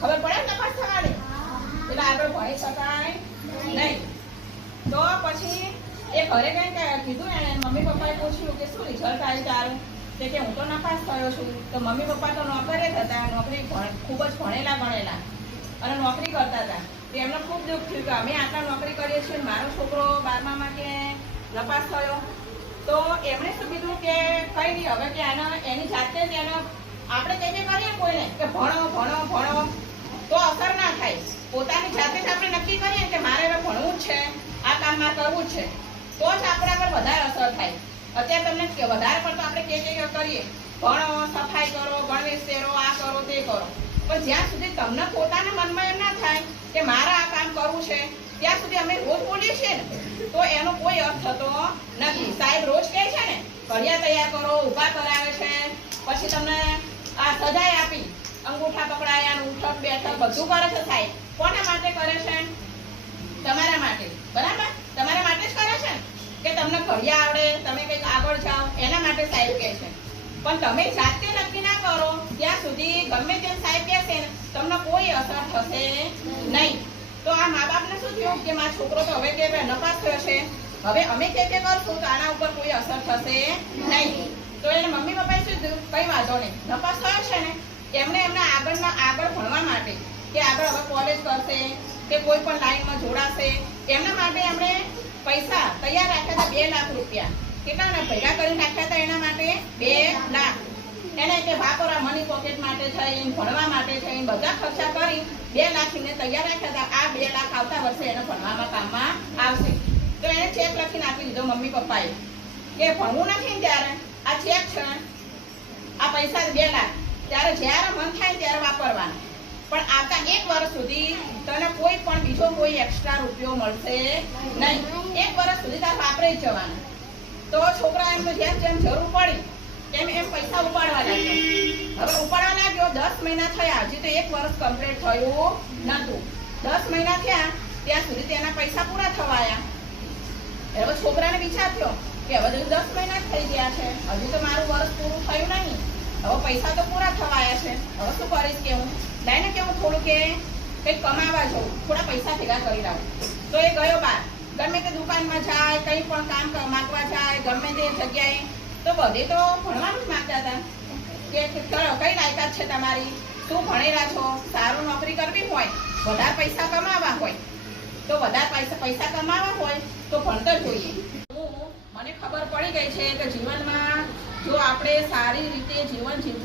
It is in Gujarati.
ખબર પડે ને તપાસ થવાની? એટલે આગળ ભણી શકાય નહીં. તો પછી એ ઘરે કઈ કીધું એને મમ્મી પપ્પાએ પૂછ્યું કે શું રિઝલ્ટ આવ્યું તારું? તે કે હું તો નાપાસ થયો છું. તો મમ્મી પપ્પા તો નોકરે જ હતા, નોકરી ખૂબ જ ભણેલા ભણેલા. અને નોકરી કરતા હતા. એમને ખૂબ દુઃખ થયું કે અમે આટલા નોકરી કરીએ છીએ મારો છોકરો બારમામાં કે નપાસ થયો. તો એમણે શું કીધું કે કઈ નહીં, હવે કે આના, એની જાતે જ એને આપણે કહીએ કરીએ કોઈને કે ભણો ભણો ભણો. તો અસર ના થાય. પોતાની જાતે જ આપણે નક્કી કરીએ કે મારે હવે ભણવું છે, આ કામ મારે કરવું છે. તો જ આપણા પર વધારે અસર થાય. અત્યારે તમને વધારે પડતો આપણે કે કે કરીએ. ભણો, સફાઈ કરો, ગણવેશ પહેરો, આ કરો, તે કરો. પણ જ્યાં સુધી તમને પોતાના મનમાં એમ ના થાય કે મારે આ કામ કરવું છે, ત્યાં સુધી અમે રોજ બોલીએ છીએ ને. તો એનો કોઈ અર્થ થતો નથી. સાહેબ રોજ કહે છે ને ઘડિયા તૈયાર કરો, ઊભા કરાવે છે. પછી તમને આ સજાય આપી. અંગૂઠા પકડાયા ઉઠક બેઠક બધું કરે છે સાહેબ. કોના માટે કરે છે? તમારા માટે. બરાબર? તમારા માટે જ કરે છે કે તમને ઘડિયા આવડે, તમે કંઈક આગળ જાઓ. એના માટે સાહેબ કહે છે. પણ તમે જાતે નક્કી ના કરો. ત્યાં સુધી ગમે તેમ સાહેબ કહેશે ને, તમને કોઈ અસર થશે નહીં. તો આ મા બાપને શું થયું? કે મારો છોકરો તો હવે કે નપાસ થયો છે. હવે અમે કે કે કરશું તો આના ઉપર કોઈ અસર થશે નહીં. તો એને મમ્મી પપ્પાએ શું થયું કઈ વાંધો નહીં. નપાસ થયો છે ને. એમણે એમના આગળમાં આગળ ભણવા માટે કે આગળ હવે કોલેજ કરશે કે કોઈ પણ લાઈનમાં જોડાશે, એમના માટે એમણે પૈસા તૈયાર રાખ્યા હતા બે લાખ રૂપિયા. કેટલા ને ભેગા કરી નાખ્યા હતા એના માટે? બે લાખ. એને કે વાપરવા મની પોકેટ માટે થઈને ભણવા માટે થઈને બધા ખર્ચા કરી બે લાખ એને તૈયાર રાખ્યા હતા. આ બે લાખ આવતા વર્ષે એને ભણવામાં કામમાં આવશે. તો એને ચેક લખીને આપી દીધો મમ્મી પપ્પાએ. કે ભણવું નથી ત્યારે? આ છે આ પૈસા બે ત્યારે જ્યારે મન થાય ત્યારે વાપરવાના. પણ આવતા એક વર્ષ સુધી તને કોઈ પણ બીજો કોઈ એક્સ્ટ્રા રૂપિયો મળશે નહીં. એક વર્ષ સુધી તારે વાપરી જ જવાના. તો છોકરા એમ જેમ જેમ જરૂર પડી એમ એમ પૈસા ઉપાડવા લાગ્યો. હવે ઉપાડવા લાગ્યો દસ મહિના થયા, હજી તો એક વર્ષ કમ્પ્લીટ થયું નતું દસ મહિના થયા, ત્યાં સુધી તેના પૈસા પૂરા થવાયા. હવે છોકરાને વિચાર થયો કે હવે તો દસ મહિના થઈ ગયા છે. હજુ તો મારું વર્ષ પૂરું થયું નહીં. હવે પૈસા તો પૂરા થવાયા છે. હવે શું કરીશ કે હું? લાઈને કે હું થોડું કે કંઈક કમાવા જાઉં. થોડા પૈસા ભેગા કરી લાવું. તો એ ગયો બાર. ગમે તે દુકાનમાં જાય, કંઈ પણ કામ માગવા જાય, ગમે તે જગ્યાએ. તો બધે તો ભણવાનું જ માગતા હતા. કે ચલો, કઈ લાયકાત છે તમારી? શું ભણેલા છો? સારું નોકરી કરવી હોય, વધારે પૈસા કમાવા હોય. તો વધારે પૈસા પૈસા કમાવા હોય, તો ભણતર જોઈએ હું મને ખબર પડી ગઈ છે જીવનમાં જો આપણે સારી રીતે જીવન જીવવું